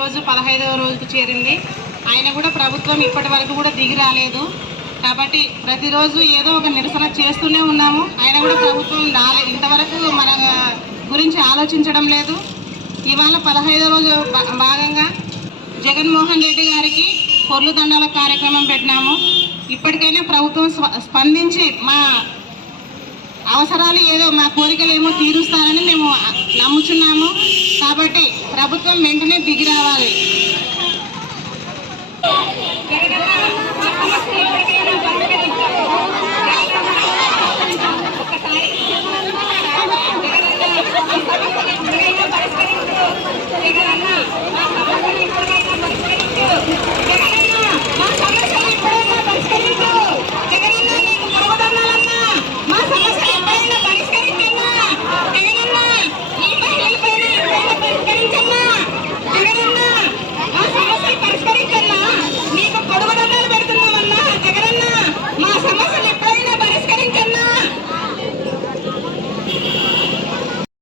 ఈరోజు 15వ రోజుకు చేరింది. ఆయన కూడా ప్రభుత్వం ఇప్పటి వరకు కూడా దిగి రాలేదు. కాబట్టి ప్రతిరోజు ఏదో ఒక నిరసన చేస్తూనే ఉన్నాము. ఆయన కూడా ప్రభుత్వం ఇంతవరకు మన గురించి ఆలోచించడం లేదు. ఇవాళ 15వ రోజు భాగంగా జగన్మోహన్ రెడ్డి గారికి పొర్లు దండాల కార్యక్రమం పెట్టినాము. ఇప్పటికైనా ప్రభుత్వం స్పందించి మా అవసరాలు ఏదో మా కోరికలు ఏమో తీరుస్తారని మేము నమ్ముచున్నాము. కాబట్టి ప్రభుత్వం వెంటనే దిగి రావాలి. పరిష్కరించు